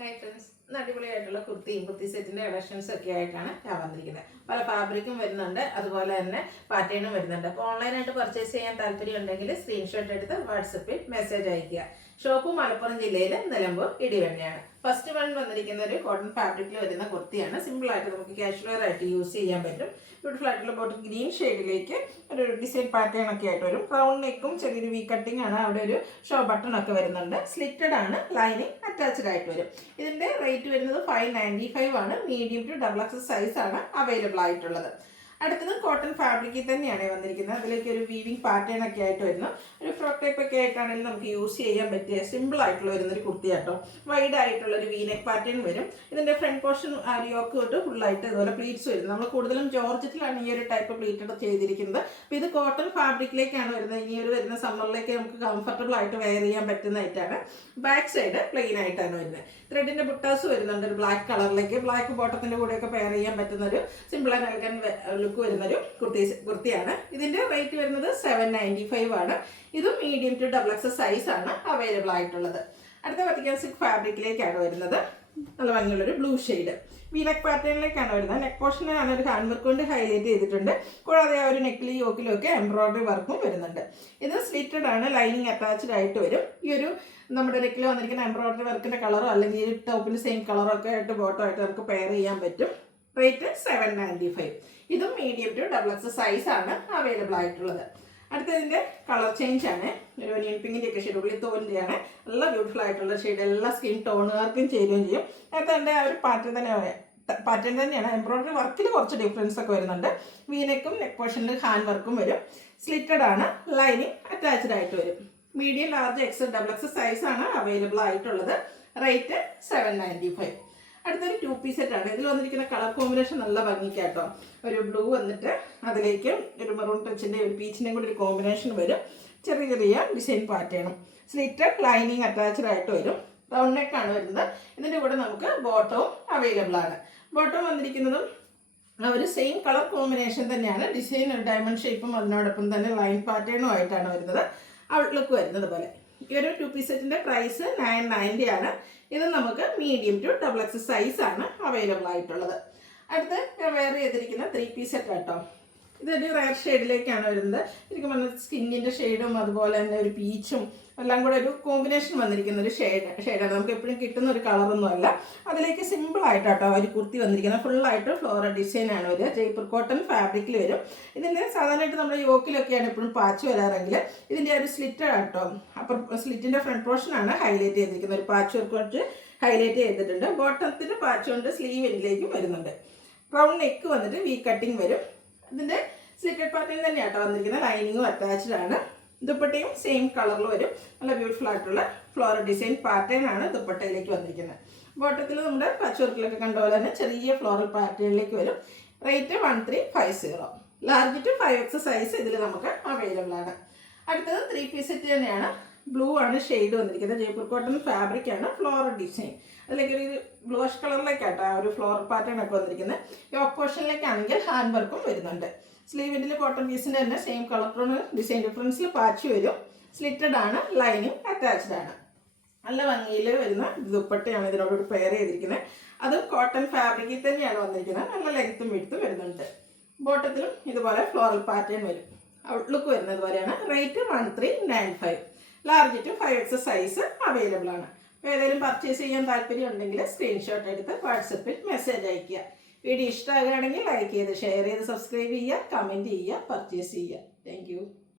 Hi friends, ഇന്ന് അടിപൊളിയായിട്ടുള്ള കുർത്തി സെറ്റിൻ്റെ കളക്ഷൻസ് ഒക്കെ ആയിട്ടാണ് ഞാൻ വന്നിരിക്കുന്നത്. പല ഫാബ്രിക്കും വരുന്നുണ്ട്, അതുപോലെ തന്നെ പാറ്റേണും വരുന്നുണ്ട്. അപ്പോൾ ഓൺലൈനായിട്ട് പർച്ചേസ് ചെയ്യാൻ താല്പര്യം ഉണ്ടെങ്കിൽ സ്ക്രീൻഷോട്ട് എടുത്ത് വാട്സപ്പിൽ മെസ്സേജ് അയയ്ക്കുക. ഷോപ്പ് മലപ്പുറം ജില്ലയിൽ നിലമ്പൂർ ഇടിവണ്ണയാണ്. ഫസ്റ്റ് വൺ വന്നിരിക്കുന്ന ഒരു കോട്ടൺ ഫാബ്രിക്കിൽ വരുന്ന കുർത്തിയാണ്. സിമ്പിളായിട്ട് നമുക്ക് കാഷ്വൽ ആയിട്ട് യൂസ് ചെയ്യാൻ പറ്റും. ബ്യൂട്ടിഫുൾ ആയിട്ടുള്ള ബോട്ടിൽ ഗ്രീൻ ഷെയ്ഡിലേക്ക് ഒരു ഡിസൈൻ പാറ്റേൺ ഒക്കെ ആയിട്ട് വരും. റൗണ്ട് നെക്കും ചെറിയൊരു വി കട്ടിംഗ് ആണ്. അവിടെ ഒരു ഷോ ബട്ടൺ ഒക്കെ വരുന്നുണ്ട്. സ്ലിറ്റഡ് ആണ്, ലൈനിങ് അറ്റാച്ച്ഡ് ആയിട്ട് വരും. ഇതിന്റെ റേറ്റ് വരുന്നത് 595 ആണ്. Medium to double XL size ആണ് അവൈലബിൾ ആയിട്ടുള്ളത്. അടുത്തത് കോട്ടൺ ഫാബ്രിക്കിൽ തന്നെയാണ് വന്നിരിക്കുന്നത്. അതിലേക്ക് ഒരു വീവിംഗ് പാറ്റേൺ ഒക്കെ ആയിട്ട് വരുന്നു. ഒരു ഫ്രോക്ക് ടൈപ്പ് ഒക്കെ ആയിട്ടാണെങ്കിൽ നമുക്ക് യൂസ് ചെയ്യാൻ പറ്റിയ സിമ്പിൾ ആയിട്ടുള്ള വരുന്നൊരു കുർത്തി കേട്ടോ. വൈഡ് ആയിട്ടുള്ള ഒരു വീനെക്ക് പാറ്റേൺ വരും. ഇതിന്റെ ഫ്രണ്ട് പോർഷൻ യോക്ക് തൊട്ട് ഫുള്ളായിട്ട് ഇതുപോലെ പ്ലീറ്റ്സ് വരും. നമ്മൾ കൂടുതലും ജോർജറ്റിലാണ് ഈ ഒരു ടൈപ്പ് പ്ലീറ്റഡ് ചെയ്തിരിക്കുന്നത്. അപ്പോൾ ഇത് കോട്ടൺ ഫാബ്രിക്കിലേക്കാണ് വരുന്നത്. ഇനി ഒരു വരുന്ന സമ്മറിലേക്ക് നമുക്ക് കംഫർട്ടബിൾ ആയിട്ട് വെയർ ചെയ്യാൻ പറ്റുന്നതായിട്ടാണ്. ബാക്ക് സൈഡ് പ്ലെയിൻ ആയിട്ടാണ് വരുന്നത്. ത്രെഡിന്റെ ബുട്ടാസ് വരുന്നുണ്ട് ഒരു ബ്ലാക്ക് കളറിലേക്ക്. ബ്ലാക്ക് ബോട്ടത്തിന്റെ കൂടെയൊക്കെ പെയർ ചെയ്യാൻ പറ്റുന്ന ഒരു സിമ്പിൾ ആൻഡ് എലഗന്റ് ലുക്ക് വരുന്നൊരു കുർത്തിയാണ്. ഇതിന്റെ റേറ്റ് വരുന്നത് 795 ആണ്. ഇതും medium to double XL size ആണ് അവൈലബിൾ ആയിട്ടുള്ളത്. അടുത്ത വത്തിക്കാൻ സിൽക്ക് ഫാബ്രിക്കിലേക്കാണ് വരുന്നത്. നല്ല ഭംഗിയുള്ളൊരു ബ്ലൂ ഷെയ്ഡ് വീനെക്ക് പാറ്റേണിലേക്കാണ് വരുന്നത്. നെക്ക് പോർഷനാണ് ഒരു ഹാൻഡ് വർക്ക് കൊണ്ട് ഹൈലൈറ്റ് ചെയ്തിട്ടുണ്ട്. കൂടാതെ ആ ഒരു നെക്കിലും യോക്കിലും ഒക്കെ എംബ്രോയിഡറി വർക്കും വരുന്നുണ്ട്. ഇത് സ്ലിറ്റഡ് ആണ്, ലൈനിങ് അറ്റാച്ച്ഡ് ആയിട്ട് വരും. ഈ ഒരു നമ്മുടെ നെക്കിൽ വന്നിരിക്കുന്ന എംബ്രോയിഡറി വർക്കിന്റെ കളറോ അല്ലെങ്കിൽ ഈ ടോപ്പിന് സെയിം കളറോ ഒക്കെ ആയിട്ട് ബോട്ടോ ആയിട്ട് നമുക്ക് പെയർ ചെയ്യാൻ പറ്റും. റേറ്റ് 795. ഇതും medium to double XL size ആണ് അവൈലബിൾ ആയിട്ടുള്ളത്. അടുത്തതിന്റെ കളർ ചേഞ്ച് ആണ്. ഒരു ഒനിയൻ പിങ്കിന്റെ ഒക്കെ ഷെയ്ഡ്, ഉള്ളിത്തോന്റെയാണ്. നല്ല ബ്യൂട്ടിഫുൾ ആയിട്ടുള്ള ഷെയ്ഡ്. എല്ലാ സ്കിൻ ടോണുകാർക്കും ചേരുകയും ചെയ്യും. നേരത്തെ ആ ഒരു പാറ്റേൺ തന്നെയാണ്. എംബ്രോയിഡറി വർക്കിൽ കുറച്ച് ഡിഫറൻസ് ഒക്കെ വരുന്നുണ്ട്. വീനെക്കും നെക്ക് പോർഷനിൽ ഹാൻഡ് വർക്കും വരും. സ്ലിറ്റഡ് ആണ്, ലൈനിങ് അറ്റാച്ച്ഡ് ആയിട്ട് വരും. Medium, large, XL, double XL size ആണ് അവൈലബിൾ ആയിട്ടുള്ളത്. റേറ്റ് 795. അടുത്തൊരു 2 പീസ് സെറ്റ് ആണ്. ഇതിൽ വന്നിരിക്കുന്ന കളർ കോമ്പിനേഷൻ നല്ല ഭംഗിക്കാട്ടോ. ഒരു ബ്ലൂ വന്നിട്ട് അതിലേക്ക് ഒരു മെറൂൺ ടച്ചിന്റെ ഒരു പീച്ചിന്റെയും കൂടി ഒരു കോമ്പിനേഷൻ വരും. ചെറിയ ചെറിയ ഡിസൈൻ പാറ്റേണും. സ്ലിറ്റഡ്, ലൈനിങ് അറ്റാച്ച്ഡ് ആയിട്ട് വരും. റൗണ്ട് നെക്ക് ആണ് വരുന്നത്. ഇതിന്റെ കൂടെ നമുക്ക് ബോട്ടവും അവൈലബിൾ ആണ്. ബോട്ടം വന്നിരിക്കുന്നതും ഒരു സെയിം കളർ കോമ്പിനേഷൻ തന്നെയാണ്. ഡിസൈൻ ഡയമണ്ട് ഷേപ്പും അതിനോടൊപ്പം തന്നെ ലൈൻ പാറ്റേണും ആയിട്ടാണ് വരുന്നത്. ഔട്ട്ലുക്ക് വരുന്നത് പോലെ. ഈ ഒരു 2 പീസ് സെറ്റിന്റെ പ്രൈസ് 990 ആണ്. ഇത് നമുക്ക് medium to double XL size ആണ് അവൈലബിൾ ആയിട്ടുള്ളത്. അടുത്ത് ഞാൻ വെയർ ചെയ്തിരിക്കുന്ന 3 പീസ് സെറ്റ് കേട്ടോ. ഇതൊരു റയർ ഷെയ്ഡിലേക്കാണ് വരുന്നത്. ശരിക്കും പറഞ്ഞാൽ സ്കിന്നിന്റെ ഷെയ്ഡും അതുപോലെ തന്നെ ഒരു പീച്ചും എല്ലാം കൂടെ ഒരു കോമ്പിനേഷൻ വന്നിരിക്കുന്ന ഒരു ഷെയ്ഡാണ്. നമുക്ക് എപ്പോഴും കിട്ടുന്ന ഒരു കളറൊന്നും അല്ല. അതിലേക്ക് സിമ്പിൾ ആയിട്ടോ ഒരു കുർത്തി വന്നിരിക്കുന്നത്. ഫുള്ളായിട്ട് ഫ്ലോറൽ ഡിസൈൻ ആണ് വരിക. ജയ്പൂർ കോട്ടൺ ഫാബ്രിക്കിൽ വരും. ഇതിൻ്റെ സാധാരണയായിട്ട് നമ്മുടെ യോക്കിലൊക്കെയാണ് എപ്പോഴും പാച്ച് വരാറെങ്കിൽ ഇതിൻ്റെ ഒരു സ്ലിറ്റ് ആട്ടോ. അപ്പം സ്ലിറ്റിൻ്റെ ഫ്രണ്ട് പോർഷനാണ് ഹൈലൈറ്റ് ചെയ്തിരിക്കുന്നത്. ഒരു പാച്ച് വർക്ക് വെച്ച് ഹൈലൈറ്റ് ചെയ്തിട്ടുണ്ട്. ബോട്ടത്തിന് പാച്ച് കൊണ്ട് സ്ലീവിലേക്കും വരുന്നുണ്ട്. റൗണ്ട് നെക്ക് വന്നിട്ട് വി കട്ടിങ് വരും. ഇതിന്റെ സ്ലിറ്റഡ് പാറ്റേൺ തന്നെയാട്ടോ വന്നിരിക്കുന്നത്. ലൈനിങ്ങും അറ്റാച്ച്ഡ് ആണ്. ദുപ്പട്ടയും സെയിം കളറിൽ വരും. നല്ല ബ്യൂട്ടിഫുൾ ആയിട്ടുള്ള ഫ്ലോറൽ ഡിസൈൻ പാറ്റേൺ ആണ് ദുപ്പട്ടയിലേക്ക് വന്നിരിക്കുന്നത്. ബോട്ടത്തിൽ നമ്മുടെ പച്ച് വർക്കിലൊക്കെ കണ്ട പോലെ തന്നെ ചെറിയ ഫ്ലോറൽ പാറ്റേണിലേക്ക് വരും. Rate 1350. Large to 5X size ഇതിൽ നമുക്ക് അവൈലബിൾ ആണ്. അടുത്തത് 3 പീസ് സെറ്റ് തന്നെയാണ്. ബ്ലൂ ആണ് ഷെയ്ഡ് വന്നിരിക്കുന്നത്. ജയ്പൂർ കോട്ടൺ ഫാബ്രിക് ആണ്. ഫ്ലോറൽ ഡിസൈൻ അതിലേക്ക് ഒരു ബ്ലൂഷ് കളറിലേക്കാട്ടോ ആ ഒരു ഫ്ലോറൽ പാറ്റേൺ ഒക്കെ വന്നിരിക്കുന്നത്. യോക്ക് പോർഷനിലേക്കാണെങ്കിൽ ഹാൻഡ് വർക്കും വരുന്നുണ്ട്. സ്ലീവിൻ്റെ കോട്ടൺ പീസിൻ്റെ തന്നെ സെയിം കളർ ടോൺ ഡിസൈൻ ഡിഫറൻസിൽ പാച്ച് വരും. സ്ലിറ്റഡ് ആണ്, ലൈനിങ് അറ്റാച്ച്ഡ് ആണ്. നല്ല ഭംഗിയിൽ വരുന്ന ദുപ്പട്ടയാണ് ഇതിനോട് പെയർ ചെയ്തിരിക്കുന്നത്. അതും കോട്ടൺ ഫാബ്രിക്കിൽ തന്നെയാണ് വന്നിരിക്കുന്നത്. നല്ല ലെങ്ത്തും വിഡ്ത്തും വരുന്നുണ്ട്. ബോട്ടത്തിലും ഇതുപോലെ ഫ്ലോറൽ പാറ്റേൺ വരും. ഔട്ട്ലുക്ക് വരുന്നത് പോലെയാണ്. Rate 1395. Large to 5X size available ആണ്. ഏതെങ്കിലും പർച്ചേസ് ചെയ്യാൻ താല്പര്യം ഉണ്ടെങ്കിൽ സ്ക്രീൻഷോട്ട് എടുത്ത് വാട്സപ്പിൽ മെസ്സേജ് അയയ്ക്കുക. വീഡിയോ ഇഷ്ടമാകുകയാണെങ്കിൽ ലൈക്ക് ചെയ്ത് ഷെയർ ചെയ്ത് സബ്സ്ക്രൈബ് ചെയ്യുക, കമൻറ്റ് ചെയ്യുക, പർച്ചേസ് ചെയ്യുക. താങ്ക്